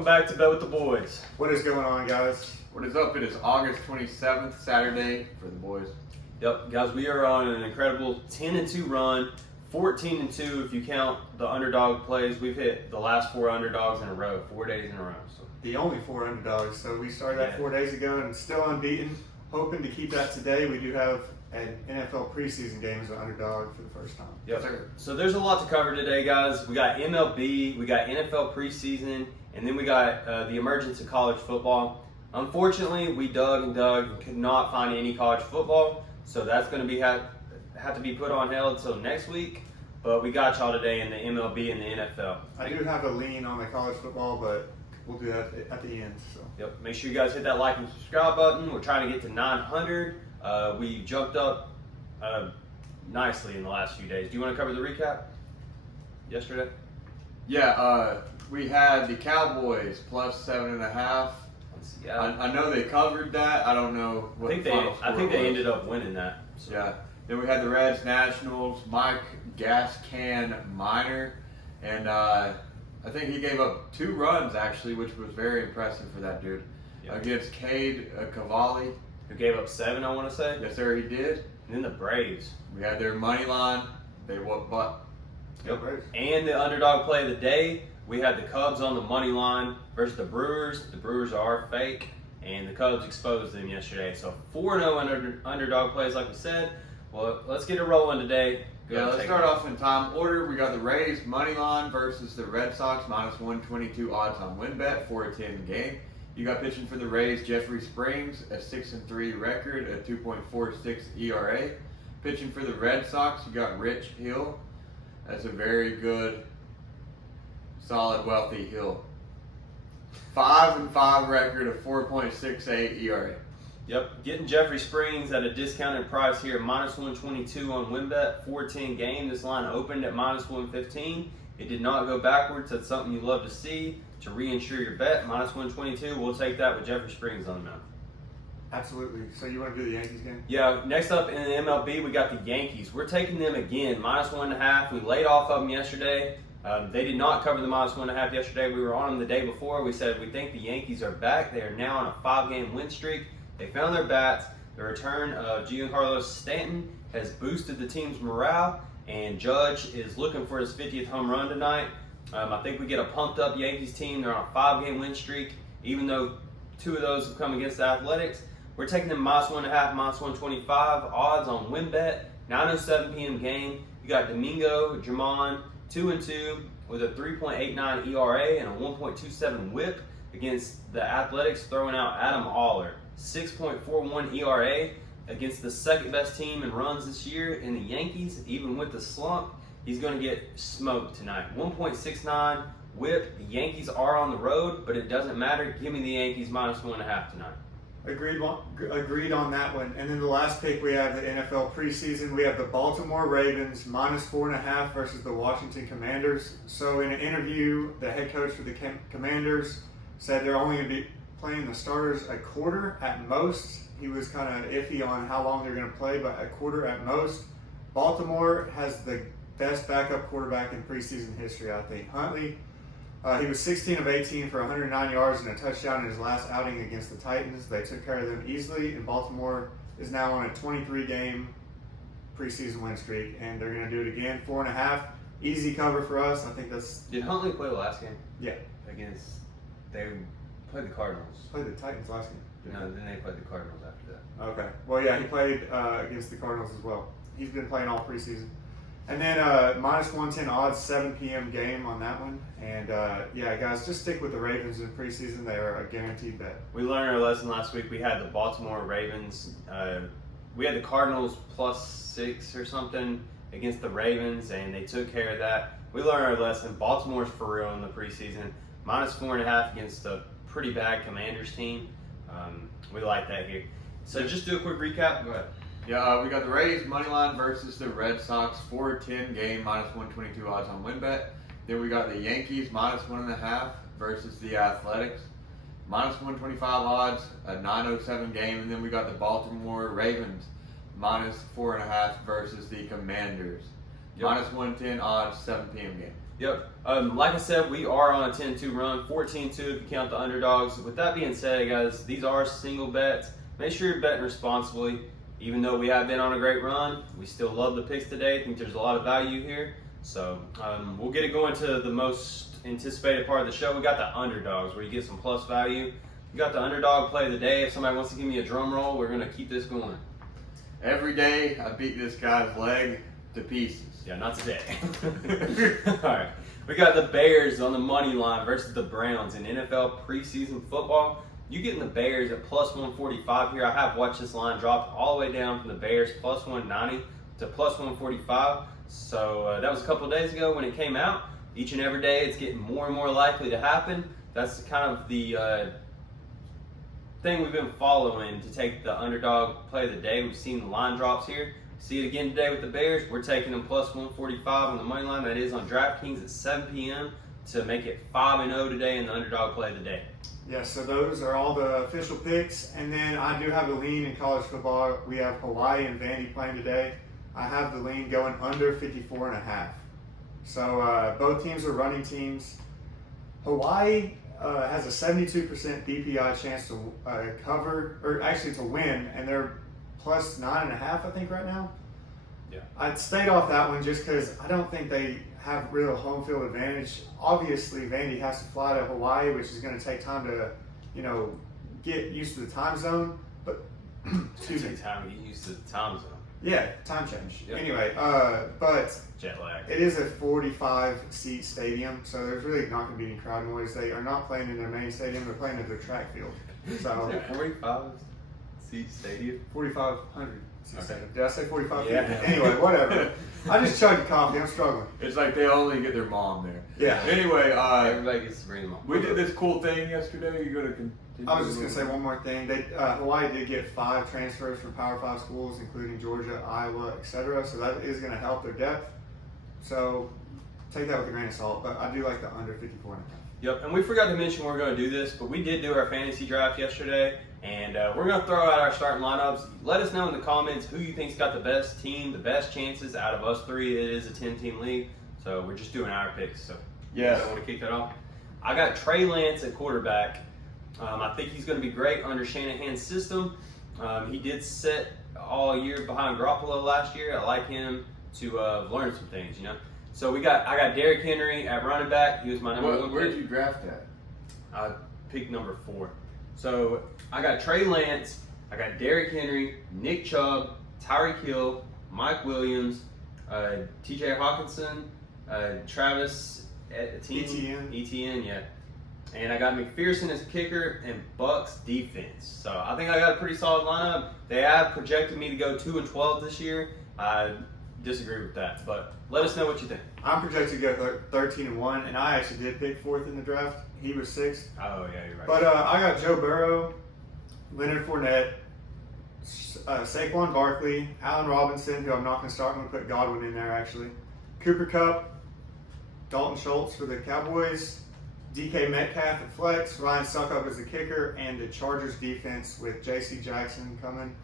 Welcome back to Bet with the Boys. What is going on, guys? What is up? It is August 27th, Saturday for the boys. Yep, guys, we are on an incredible 10-2 run, 14-2 if you count the underdog plays. We've hit the last 4 underdogs in a row, 4 days in a row. So. The only 4 underdogs. So we started that 4 days ago and still unbeaten. Hoping to keep that today. We do have an NFL preseason game as an underdog for the first time. Yep. So there's a lot to cover today, guys. We got MLB, we got NFL preseason, and then we got the emergence of college football. Unfortunately, we dug and could not find any college football, so that's going to have to be put on hold until next week. But we got y'all today in the MLB and the NFL. I do have a lean on the college football, but we'll do that at the end. So. Yep. Make sure you guys hit that like and subscribe button. We're trying to get to 900. We jumped up nicely in the last few days. Do you want to cover the recap? Yesterday? Yeah, we had the Cowboys plus 7.5. I know they covered that. I don't know what the final score I think they was. ended up winning that. So. Yeah. Then we had the Reds, Nationals, Mike Gas Can Minor, and I think he gave up 2 runs actually, which was very impressive for that dude. Yep. Against Cade Cavalli. Who gave up 7, I want to say. Yes, sir, he did. And then the Braves. We had their money line. They what but. Yep. And the underdog play of the day, we had the Cubs on the money line versus the Brewers. The Brewers are fake, and the Cubs exposed them yesterday. So 4-0 underdog plays, like we said. Well, let's get it rolling today. Let's start off in time order. We got the Rays money line versus the Red Sox minus 122 odds on WinBet, 4-10 game. You got pitching for the Rays, Jeffrey Springs, a 6-3 record, a 2.46 ERA. Pitching for the Red Sox, you got Rich Hill. That's a very good, solid, wealthy Hill. 5-5 record, a 4.68 ERA. Yep, getting Jeffrey Springs at a discounted price here, minus 122 on WinBet, 4-10 game. This line opened at minus 115. It did not go backwards. That's something you love to see. To reinsure your bet, minus 122. We'll take that with Jeffrey Springs on the mound. Absolutely. So you want to do the Yankees game? Yeah, next up in the MLB, we got the Yankees. We're taking them again, minus 1.5. We laid off of them yesterday. They did not cover the minus 1.5 yesterday. We were on them the day before. We said we think the Yankees are back. They are now on a 5-game win streak. They found their bats. The return of Giancarlo Stanton has boosted the team's morale, and Judge is looking for his 50th home run tonight. I think we get a pumped-up Yankees team. They're on a 5-game win streak, even though 2 of those have come against the Athletics. We're taking them minus 1.5, minus 125 odds on WinBet. 9:07 p.m. game. You got Domingo Germán, 2-2 with a 3.89 ERA and a 1.27 WHIP against the Athletics, throwing out Adam Aller. 6.41 ERA against the second-best team in runs this year in the Yankees. Even with the slump, he's going to get smoked tonight. 1.69 WHIP. The Yankees are on the road, but it doesn't matter. Give me the Yankees minus 1.5 tonight. Agreed on that one. And then the last pick, we have the NFL preseason. We have the Baltimore Ravens minus 4.5 versus the Washington Commanders. So in an interview, the head coach for the Commanders said they're only going to be playing the starters a quarter at most. He was kind of iffy on how long they're going to play, but a quarter at most. Baltimore has the best backup quarterback in preseason history, I think. Huntley, he was 16 of 18 for 109 yards and a touchdown in his last outing against the Titans. They took care of them easily, and Baltimore is now on a 23-game preseason win streak, and they're going to do it again. 4.5, easy cover for us. I think that's... Did Huntley play the last game? Yeah. They played the Cardinals. Played the Titans last game. No, then they played the Cardinals after that. Okay. Well, yeah, he played against the Cardinals as well. He's been playing all preseason. And then minus 110 odds, 7 p.m. game on that one. And yeah, guys, just stick with the Ravens in preseason. They are a guaranteed bet. We learned our lesson last week. We had the Baltimore Ravens. We had the Cardinals plus 6 or something against the Ravens, and they took care of that. We learned our lesson. Baltimore's for real in the preseason. Minus 4.5 against a pretty bad Commanders team. We like that here. So just do a quick recap. Go ahead. Yeah, we got the Rays money line versus the Red Sox, 4-10 game, minus 122 odds on WinBet. Then we got the Yankees minus 1.5 versus the Athletics, minus 125 odds, a 9:07 game. And then we got the Baltimore Ravens minus 4.5 versus the Commanders, minus 110 odds, 7 p.m. game. Yep. Like I said, we are on a 10-2 run, 14-2 if you count the underdogs. With that being said, guys, these are single bets. Make sure you're betting responsibly. Even though we have been on a great run, we still love the picks today. I think there's a lot of value here. So we'll get it going to the most anticipated part of the show. We got the underdogs where you get some plus value. We got the underdog play of the day. If somebody wants to give me a drum roll, we're going to keep this going. Every day I beat this guy's leg to pieces. Yeah, not today. All right. We got the Bears on the money line versus the Browns in NFL preseason football. You getting the Bears at plus 145 here. I have watched this line drop all the way down from the Bears plus 190 to plus 145. So that was a couple of days ago when it came out. Each and every day it's getting more and more likely to happen. That's kind of the thing we've been following to take the underdog play of the day. We've seen the line drops here. See it again today with the Bears. We're taking them plus 145 on the money line. That is on DraftKings at 7 p.m. to make it 5-0 today in the underdog play of the day. Yeah, so those are all the official picks. And then I do have a lean in college football. We have Hawaii and Vandy playing today. I have the lean going under 54.5. So both teams are running teams. Hawaii has a 72% BPI chance to cover, or actually to win, and they're plus 9.5, I think, right now. Yeah. I'd stayed off that one just because I don't think they have real home field advantage. Obviously, Vandy has to fly to Hawaii, which is going to take time to, get used to the time zone. But excuse me, Time to get used to the time zone. yeah, time change. Yep. Anyway, but Jet lag. it is a 45-seat stadium, so there's really not going to be any crowd noise. They are not playing in their main stadium; they're playing at their track field. So 45-seat stadium. 4,500. Okay. Did I say 45? Yeah. Anyway, whatever. I just chugged coffee. I'm struggling. It's like they only get their mom there. Yeah. Anyway, Everybody gets to bring them up. we did this cool thing yesterday. You gonna continue? I was just going to say one more thing. Hawaii did get 5 transfers from Power 5 schools, including Georgia, Iowa, etc. So that is going to help their depth. So take that with a grain of salt. But I do like the under 54.5. Yep, and we forgot to mention we're going to do this, but we did do our fantasy draft yesterday, and we're going to throw out our starting lineups. Let us know in the comments who you think's got the best team, the best chances out of us three. It is a 10-team league, so we're just doing our picks. So Yes. I want to kick that off. I got Trey Lance at quarterback. I think he's going to be great under Shanahan's system. He did sit all year behind Garoppolo last year. I like him to learn some things, So I got Derrick Henry at running back. He was my number one. Where pick. did you draft at? I picked number 4. So I got Trey Lance, I got Derrick Henry, Nick Chubb, Tyreek Hill, Mike Williams, T.J. Hawkinson, Travis Etienne, yeah. And I got McPherson as kicker and Bucks defense. So I think I got a pretty solid lineup. They have projected me to go 2-12 this year. I disagree with that, but let us know what you think. I'm projected to go 13-1, and I actually did pick 4th in the draft. He was 6th. Oh, yeah, you're right. But I got Joe Burrow, Leonard Fournette, Saquon Barkley, Allen Robinson, who I'm not going to start. I'm going to put Godwin in there, actually. Cooper Kupp, Dalton Schultz for the Cowboys, DK Metcalf at flex, Ryan Suckup as the kicker, and the Chargers defense with J.C. Jackson coming.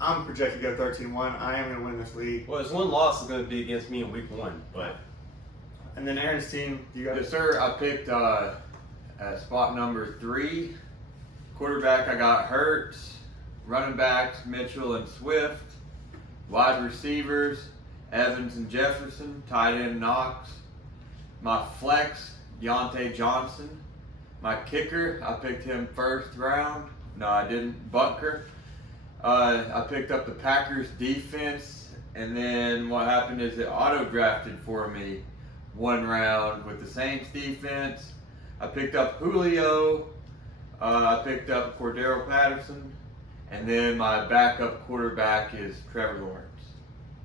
I'm projected to go 13-1. I am going to win this league. Well, his one loss is going to be against me in week 1, but And then Aaron's team, you got Yes, sir. I picked at spot number 3. Quarterback, I got Hurts. Running backs, Mitchell and Swift. Wide receivers, Evans and Jefferson. Tight end, Knox. My flex, Deontay Johnson. My kicker, I picked him 1st round. No, I didn't. Butker. I picked up the Packers defense, and then what happened is it auto-drafted for me 1 round with the Saints defense. I picked up Julio. I picked up Cordero Patterson. And then my backup quarterback is Trevor Lawrence.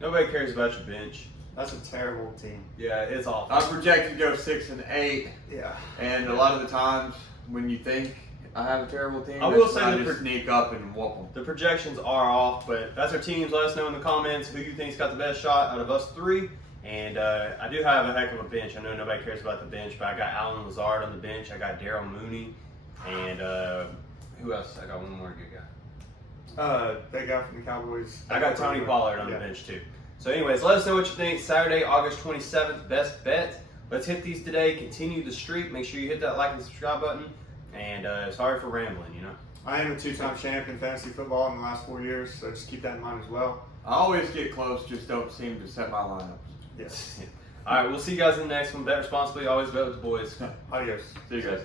nobody cares about your bench. That's a terrible team. Yeah, it's awful. I'm projected to go 6-8, Yeah. and a lot of the times when you think I have a terrible team, I will that's say when I the just sneak up and whoop them. The projections are off, but that's our teams. Let us know in the comments who you think's got the best shot out of us 3. And I do have a heck of a bench. I know nobody cares about the bench, but I got Alan Lazard on the bench. I got Daryl Mooney, and who else? I got one more good guy. That guy from the Cowboys. I got Tony Pollard on the bench too. So anyways, let us know what you think. Saturday, August 27th, best bet. let's hit these today. Continue the streak. Make sure you hit that like and subscribe button. And sorry for rambling, you know. I am a 2-time champ in fantasy football in the last 4 years, so just keep that in mind as well. I always get close, just don't seem to set my lineups. Yes. All right, we'll see you guys in the next one. Bet responsibly. Always bet with the boys. Adios. See you guys.